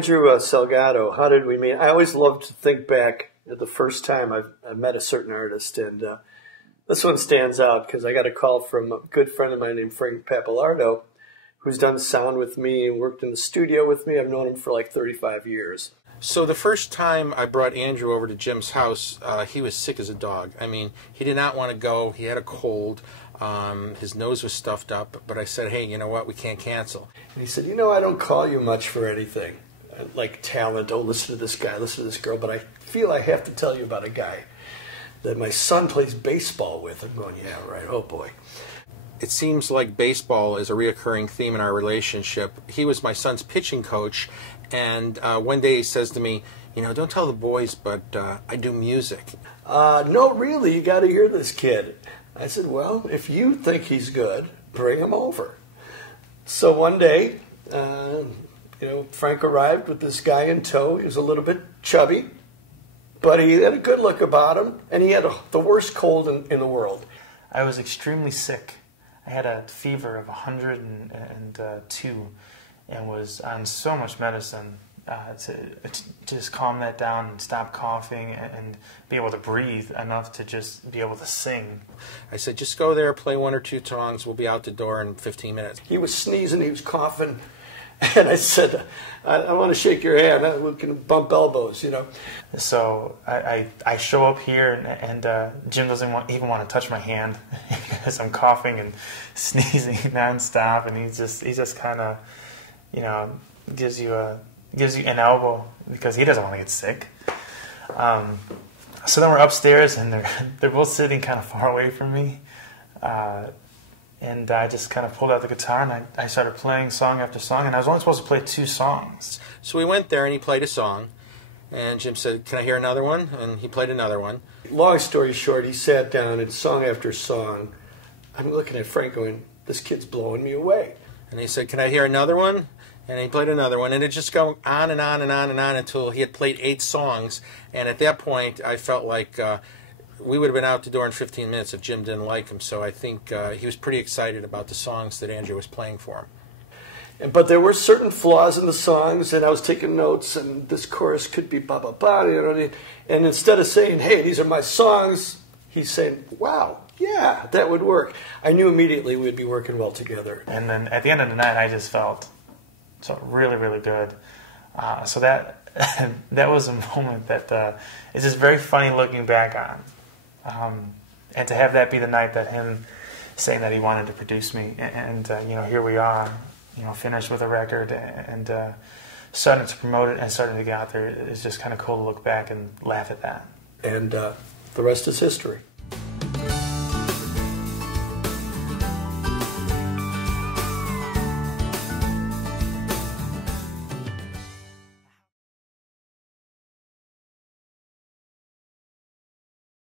Andrew Salgado, how did we meet? I always love to think back at the first time I met a certain artist, and this one stands out because I got a call from a good friend of mine named Frank Pappalardo, who's done sound with me and worked in the studio with me. I've known him for like 35 years. So the first time I brought Andrew over to Jim's house, he was sick as a dog. I mean, he did not want to go. He had a cold. His nose was stuffed up. But I said, hey, you know what? We can't cancel. And he said, you know, I don't call you much for anything, like talent. Oh, listen to this guy, listen to this girl. But I feel I have to tell you about a guy that my son plays baseball with. I'm going, yeah, right. Oh, boy. It seems like baseball is a reoccurring theme in our relationship. He was my son's pitching coach. And one day he says to me, you know, don't tell the boys, but I do music. No, really, you got to hear this kid. I said, well, if you think he's good, bring him over. So one day, Frank arrived with this guy in tow. He was a little bit chubby, but he had a good look about him, and he had the worst cold in the world. I was extremely sick. I had a fever of 102 and was on so much medicine to just calm that down and stop coughing and be able to breathe enough to just be able to sing. I said, just go there, play 1 or 2 songs, we'll be out the door in 15 minutes. He was sneezing, he was coughing, and I said, I want to shake your hand, we can bump elbows, you know. So I show up here, and Jim doesn't even want to touch my hand because I'm coughing and sneezing nonstop, and he just kind of, you know, gives you an elbow because he doesn't want to get sick. So then we're upstairs, and they're both sitting kind of far away from me, and I just kind of pulled out the guitar and I started playing song after song, and I was only supposed to play 2 songs. So we went there and he played a song, and Jim said, can I hear another one? And he played another one. Long story short, he sat down and song after song, I'm looking at Frank going, this kid's blowing me away. And he said, can I hear another one? And he played another one, and it just go on and on and on and on until he had played 8 songs. And at that point, I felt like we would have been out the door in 15 minutes if Jim didn't like him. So I think he was pretty excited about the songs that Andrew was playing for him. But there were certain flaws in the songs, and I was taking notes, and this chorus could be ba-ba-ba, you know, and instead of saying, hey, these are my songs, he's saying, wow, yeah, that would work. I knew immediately we'd be working well together. And then at the end of the night, I just felt really, really good. So that was a moment that is just very funny looking back on. And to have that be the night that him saying that he wanted to produce me, and you know, here we are, you know, finished with a record and starting to promote it and starting to get out there, is just kind of cool to look back and laugh at that. And the rest is history.